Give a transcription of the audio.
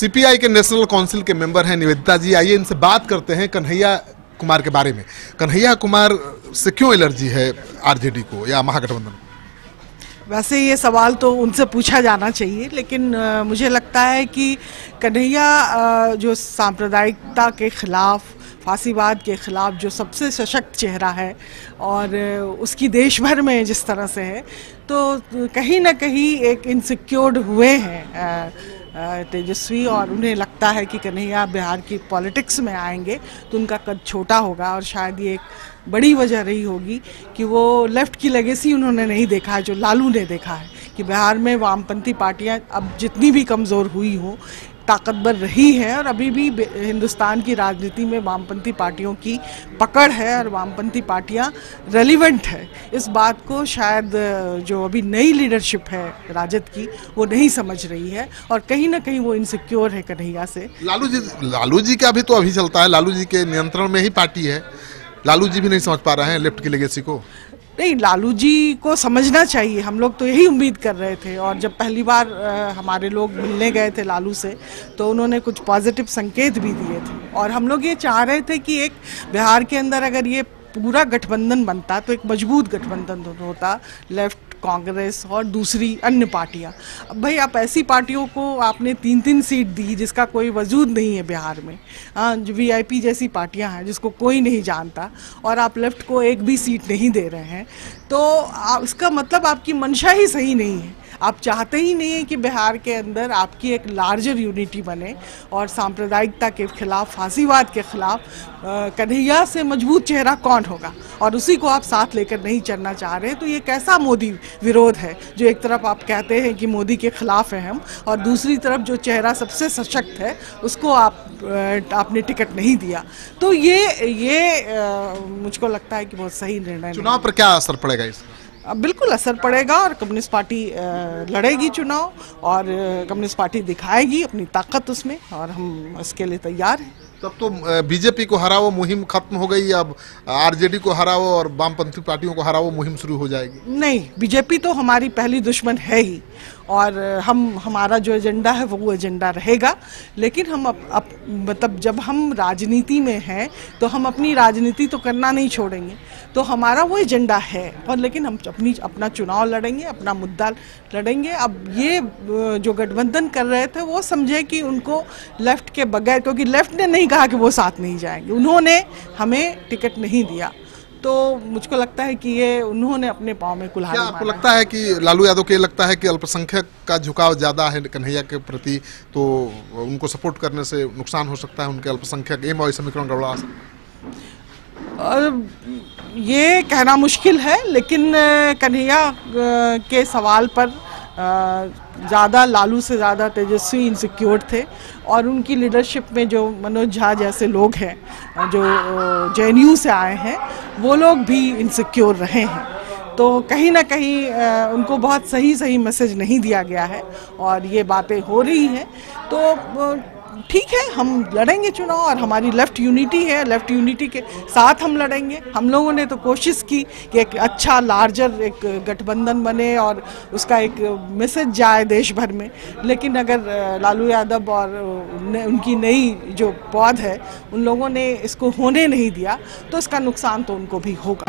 CPI के national council के member हैं निवेदिता जी, आइए इनसे बात करते हैं कन्हैया कुमार के बारे में। कन्हैया कुमार से क्यों एलर्जी है आरजेडी को या महागठबंधन को? वैसे ये सवाल तो उनसे पूछा जाना चाहिए, लेकिन मुझे लगता है कि कन्हैया जो सांप्रदायिकता के खिलाफ, फांसीवाद के खिलाफ जो सबसे सशक्त चेहरा है और उसकी देश भर में जिस तरह से है, तो कहीं ना कहीं एक इनसिक्योर्ड हुए हैं तेजस्वी, और उन्हें लगता है कि कन्हैया बिहार की पॉलिटिक्स में आएंगे तो उनका कद छोटा होगा। और शायद ये एक बड़ी वजह रही होगी कि वो लेफ्ट की लेगेसी उन्होंने नहीं देखा है जो लालू ने देखा है, कि बिहार में वामपंथी पार्टियां अब जितनी भी कमज़ोर हुई हो, ताकतवर रही है और अभी भी हिंदुस्तान की राजनीति में वामपंथी पार्टियों की पकड़ है और वामपंथी पार्टियां रेलिवेंट है। इस बात को शायद जो अभी नई लीडरशिप है राजद की वो नहीं समझ रही है और कहीं ना कहीं वो इनसिक्योर है कन्हैया से। लालू जी का भी तो अभी चलता है, लालू जी के नियंत्रण में ही पार्टी है। लालू जी भी नहीं समझ पा रहे हैं लेफ्ट की लेगेसी को। नहीं, लालू जी को समझना चाहिए, हम लोग तो यही उम्मीद कर रहे थे। और जब पहली बार हमारे लोग मिलने गए थे लालू से तो उन्होंने कुछ पॉजिटिव संकेत भी दिए थे और हम लोग ये चाह रहे थे कि एक बिहार के अंदर अगर ये पूरा गठबंधन बनता तो एक मजबूत गठबंधन होता, लेफ्ट, कांग्रेस और दूसरी अन्य पार्टियां। अब भाई आप ऐसी पार्टियों को आपने 3-3 सीट दी जिसका कोई वजूद नहीं है बिहार में, जो वीआईपी जैसी पार्टियां हैं जिसको कोई नहीं जानता, और आप लेफ्ट को एक भी सीट नहीं दे रहे हैं, तो इसका मतलब आपकी मंशा ही सही नहीं है। आप चाहते ही नहीं है कि बिहार के अंदर आपकी एक लार्जर यूनिटी बने और सांप्रदायिकता के खिलाफ, फांसीवाद के खिलाफ कन्हैया से मजबूत चेहरा कौन होगा, और उसी को आप साथ लेकर नहीं चलना चाह रहे। तो ये कैसा मोदी विरोध है जो एक तरफ आप कहते हैं कि मोदी के खिलाफ है हम, और दूसरी तरफ जो चेहरा सबसे सशक्त है उसको आपने टिकट नहीं दिया। तो ये मुझको लगता है कि बहुत सही निर्णय। चुनाव पर क्या असर पड़ेगा इसका? बिल्कुल असर पड़ेगा और कम्युनिस्ट पार्टी लड़ेगी चुनाव और कम्युनिस्ट पार्टी दिखाएगी अपनी ताकत उसमें, और हम इसके लिए तैयार हैं। तब तो बीजेपी को हराओ मुहिम खत्म हो गई, अब आरजेडी को हराओ और वामपंथी पार्टियों को हराओ मुहिम शुरू हो जाएगी। नहीं, बीजेपी तो हमारी पहली दुश्मन है ही, और हमारा जो एजेंडा है वो एजेंडा रहेगा। लेकिन हम मतलब जब हम राजनीति में हैं तो हम अपनी राजनीति तो करना नहीं छोड़ेंगे, तो हमारा वो एजेंडा है, और लेकिन हम अपना चुनाव लड़ेंगे, अपना मुद्दा लड़ेंगे। अब ये जो गठबंधन कर रहे थे वो समझे कि उनको लेफ्ट के बगैर, क्योंकि लेफ्ट ने नहीं कहा कि वो साथ नहीं जाएंगे, उन्होंने हमें टिकट नहीं दिया, तो मुझको लगता है कि ये उन्होंने अपने पाँव में कुल्हाड़ी मारा। आपको लगता है कि लालू यादव को ये लगता है कि अल्पसंख्यक का झुकाव ज़्यादा है कन्हैया के प्रति, तो उनको सपोर्ट करने से नुकसान हो सकता है, उनके अल्पसंख्यक एम और समीकरण गड़बड़ा सकता है? ये कहना मुश्किल है, लेकिन कन्हैया के सवाल पर ज़्यादा, लालू से ज़्यादा तेजस्वी इनसिक्योर थे, और उनकी लीडरशिप में जो मनोज झा जैसे लोग हैं जो जेएनयू से आए हैं, वो लोग भी इनसिक्योर रहे हैं। तो कहीं ना कहीं उनको बहुत सही मैसेज नहीं दिया गया है और ये बातें हो रही हैं। तो ठीक है, हम लड़ेंगे चुनाव और हमारी लेफ्ट यूनिटी है, लेफ्ट यूनिटी के साथ हम लड़ेंगे। हम लोगों ने तो कोशिश की कि एक अच्छा लार्जर एक गठबंधन बने और उसका एक मैसेज जाए देश भर में, लेकिन अगर लालू यादव और उनकी नई जो पौध है उन लोगों ने इसको होने नहीं दिया तो इसका नुकसान तो उनको भी होगा।